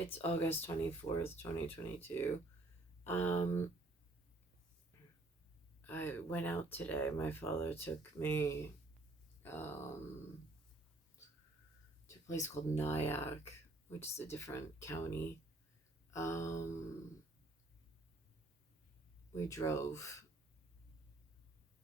It's August 24th, 2022. Um, I went out today. My father took me um, to a place called Nyack, which is a different county. Um, we drove.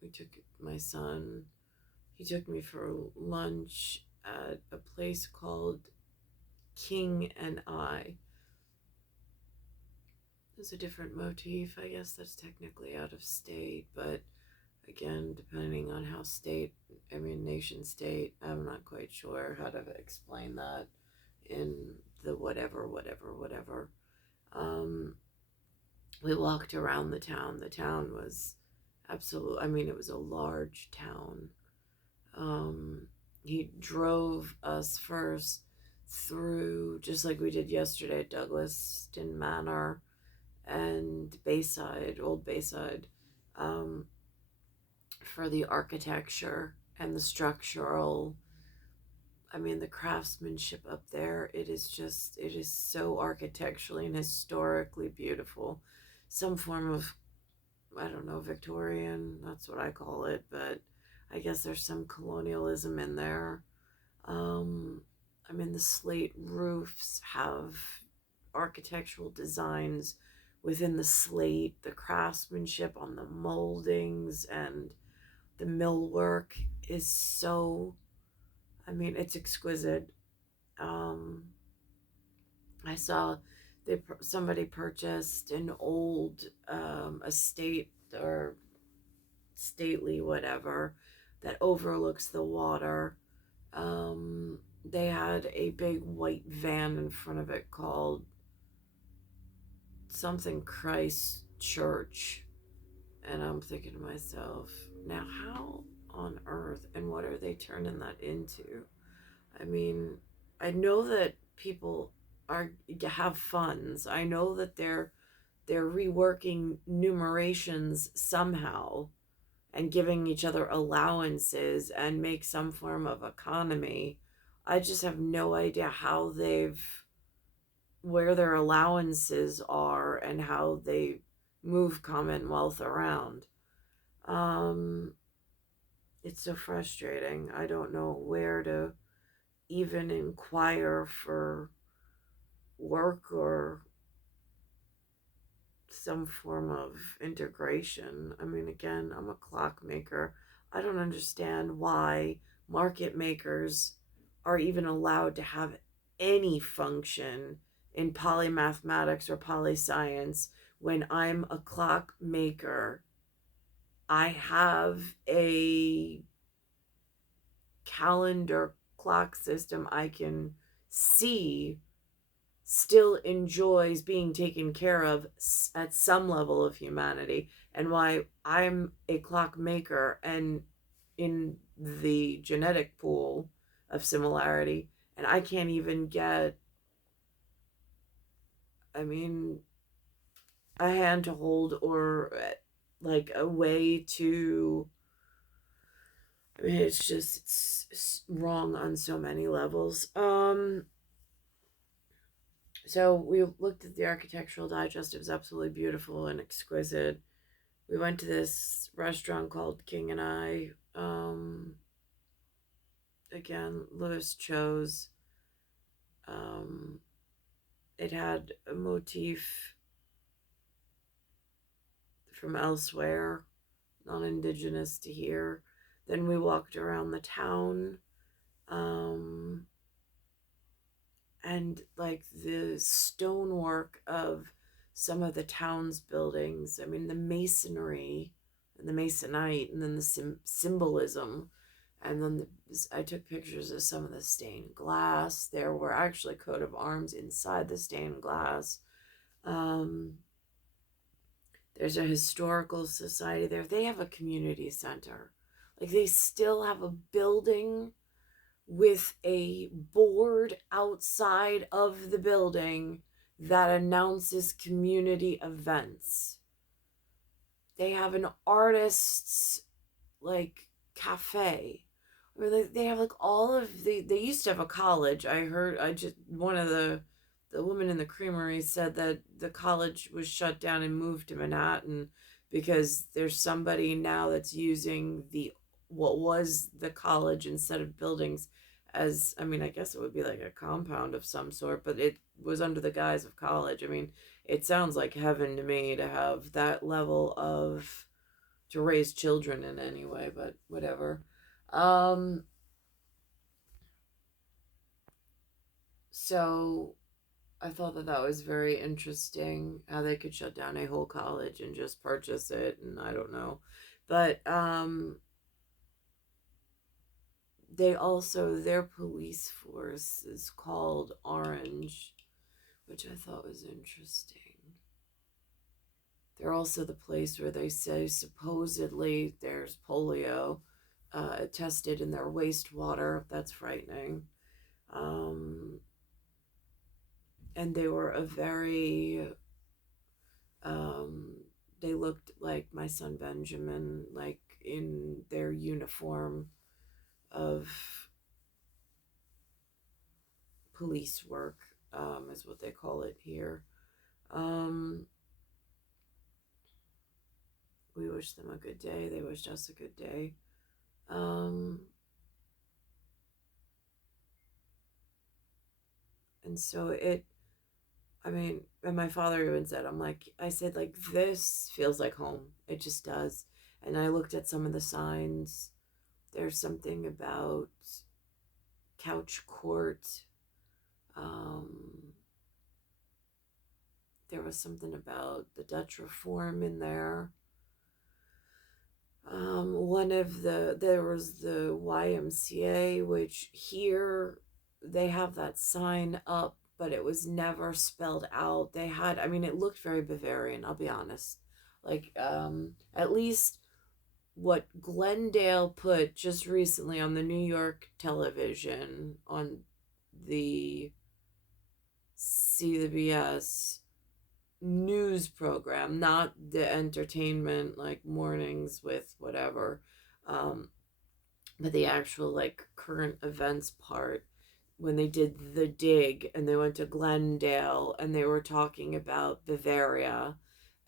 We took my son. He took me for lunch at a place called King and I. There's a different motif. I guess that's technically out of state, but again, depending on how nation state, I'm not quite sure how to explain that in the whatever. Um, we walked around the town. The town was it was a large town. Um, he drove us first through, just like we did yesterday at Douglaston Manor and Old Bayside. Um, for the architecture and the structural. The craftsmanship up there, it is so architecturally and historically beautiful. Some form of, I don't know, Victorian, that's what I call it, but I guess there's some colonialism in there. Um, the slate roofs have architectural designs within the slate, the craftsmanship on the moldings, and the millwork is it's exquisite. Um, I saw somebody purchased an old estate or stately whatever that overlooks the water. They had a big white van in front of it called something Christ Church. And I'm thinking to myself, now how on earth and what are they turning that into? I mean, I know that people are have funds. I know that they're reworking numerations somehow and giving each other allowances and make some form of economy. I just have no idea where their allowances are and how they move Commonwealth around. Um, it's so frustrating. I don't know where to even inquire for work or some form of integration. Again, I'm a clockmaker. I don't understand why market makers are even allowed to have any function in polymathematics or polyscience when I'm a clockmaker. I have a calendar clock system I can see still enjoys being taken care of at some level of humanity, and why I'm a clockmaker and in the genetic pool of similarity, and I can't even get, I mean, a hand to hold or like a way to. It's wrong on so many levels. So we looked at the Architectural Digest. It was absolutely beautiful and exquisite. We went to this restaurant called King and I. Again, Lewis chose. Um, it had a motif from elsewhere, non-indigenous to here. Then we walked around the town. Um, and like the stonework of some of the town's buildings. The masonry and the masonite, and then the symbolism. And then I took pictures of some of the stained glass. There were actually coat of arms inside the stained glass. Um, there's a historical society there. They have a community center. Like, they still have a building with a board outside of the building that announces community events. They have an artist's like cafe. They have like all of they used to have a college. I just one of the the woman in the creamery said that the college was shut down and moved to Manhattan because there's somebody now that's using the what was the college instead of buildings as, I mean, I guess it would be like a compound of some sort, but it was under the guise of college. I mean, it sounds like heaven to me to have that level of to raise children in any way, but whatever. Um so I thought that that was very interesting how they could shut down a whole college and just purchase it, and I don't know. But they also, their police force is called Orange, which I thought was interesting. They're also the place where they say supposedly there's polio tested in their wastewater. That's frightening. Um, and they were a very um, they looked like my son Benjamin, like in their uniform of police work, is what they call it here. Um, we wish them a good day. They wished us a good day. Um, and so it, I mean, and my father even said, I said, like, this feels like home. It just does. And I looked at some of the signs. There's something about couch court. Um, there was something about the Dutch reform in there. There was the YMCA, which here they have that sign up, but it was never spelled out. They had, I mean, it looked very Bavarian, I'll be honest. Like, at least what Glendale put just recently on the New York television on the CBS news program, not the entertainment like mornings with whatever, um, but the actual like current events part. When they did the dig and they went to Glendale and they were talking about Bavaria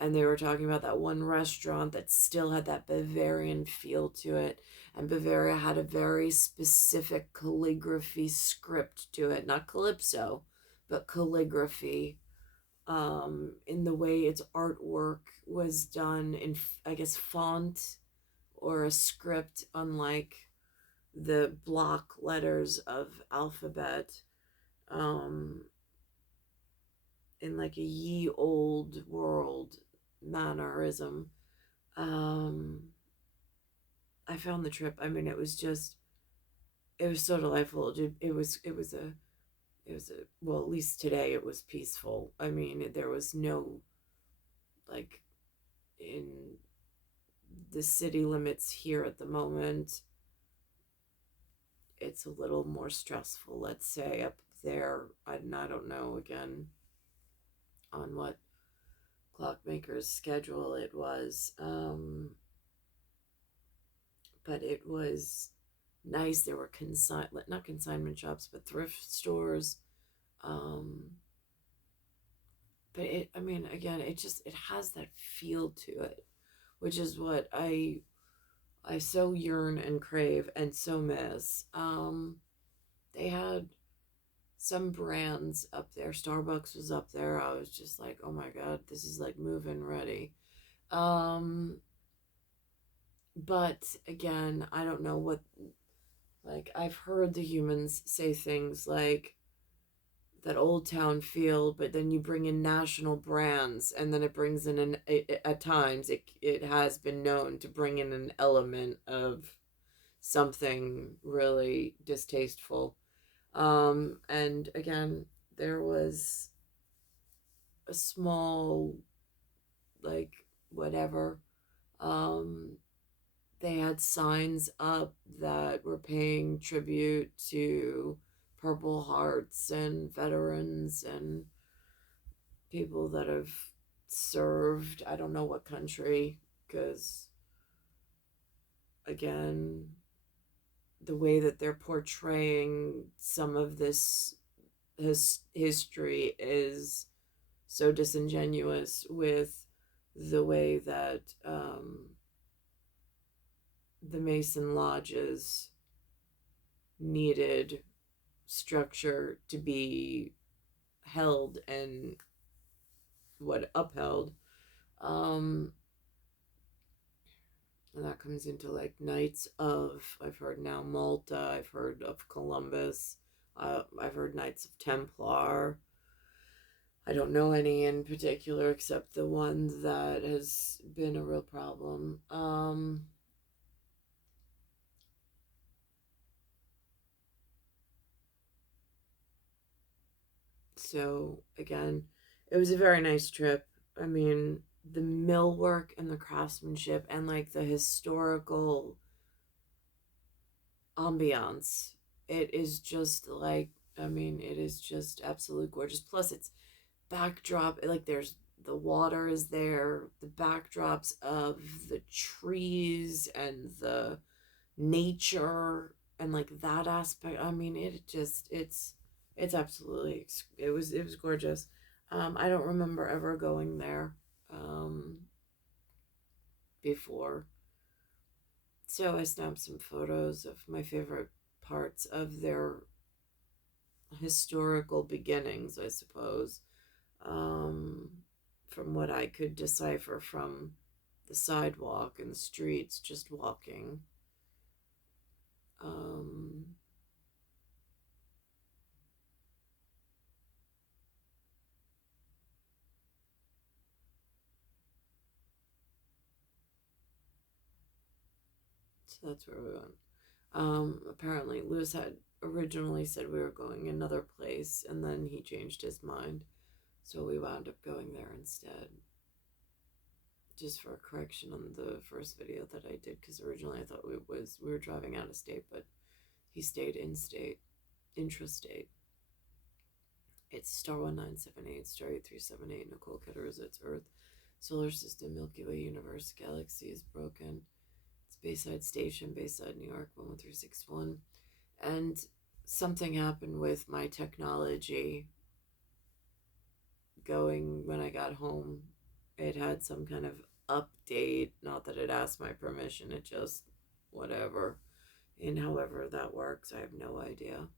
and they were talking about that one restaurant that still had that Bavarian feel to it. And Bavaria had a very specific calligraphy script to it, not calypso, but calligraphy, in the way its artwork was done in, I guess, font or a script, unlike the block letters of alphabet, um, in like a ye old world mannerism. Um, I found the trip. I mean, it was so delightful. It was a, well, at least today it was peaceful. I mean, there was no, like, in the city limits here at the moment, it's a little more stressful, let's say. Up there, I don't know again on what clockmaker's schedule it was, but it was nice. There were not consignment shops, but thrift stores. Um, but it, I mean, again, it has that feel to it, which is what I so yearn and crave and so miss. They had some brands up there. Starbucks was up there. I was just like, oh my god, this is like move-in ready. Um, but again, I don't know what, like, I've heard the humans say things like that old town feel, but then you bring in national brands, and then it brings in at times it has been known to bring in an element of something really distasteful. And again, there was a small, like, whatever. Um, they had signs up that were paying tribute to Purple Hearts and veterans and people that have served, I don't know what country, because, again, the way that they're portraying some of this his history is so disingenuous with the way that the Mason lodges needed structure to be held and what upheld. Um, and that comes into like Knights of, I've heard now Malta, I've heard of Columbus, I've heard Knights of Templar. I don't know any in particular except the one that has been a real problem. So again, it was a very nice trip. I mean, the millwork and the craftsmanship and like the historical ambiance. It is just like, I mean, it is just absolutely gorgeous. Plus, it's backdrop, like, there's the water is there, the backdrops of the trees and the nature and like that aspect. I mean, it's absolutely, it was gorgeous. I don't remember ever going there before. So I snapped some photos of my favorite parts of their historical beginnings, I suppose, um, from what I could decipher from the sidewalk and the streets, just walking. Um, so that's where we went. Apparently, Lewis had originally said we were going another place, and then he changed his mind. So we wound up going there instead. Just for a correction on the first video that I did, because originally I thought we were driving out of state, but he stayed in state, intrastate. It's star 1978, star 8378, Nicole, Cattaruzza, it's Earth, solar system, Milky Way, universe, galaxy is broken. It's Bayside Station, Bayside, New York, 11361. And something happened with my technology going when I got home. It had some kind of update, not that it asked my permission, it just whatever. And however that works, I have no idea.